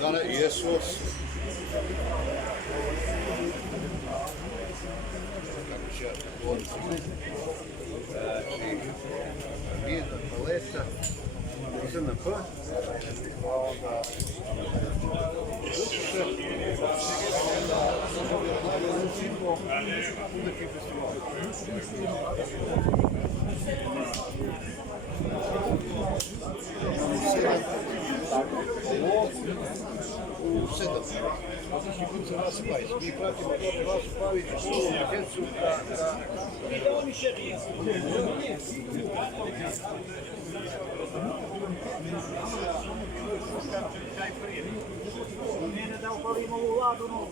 Dana Jesús. Kako će govoriti? Jedna paleta. Crna P. U 7. Mi pratimo vas Pavić u djecu Mene da upalimo ovu vladu novu.